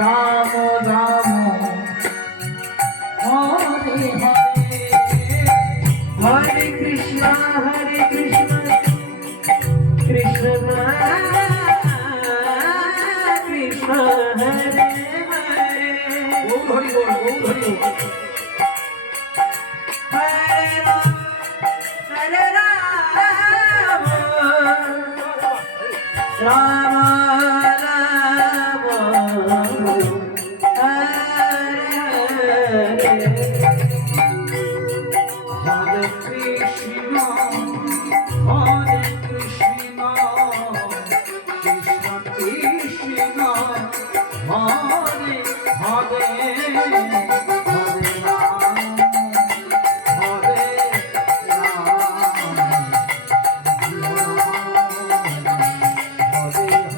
Ram Ram, Hare Hare. হরে Krishna হরে Krishna Krishna Krishna Hare Hare. Gour Hari বল Gour Hari বল। Ram Ram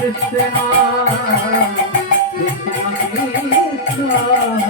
Krishna Krishna Krishna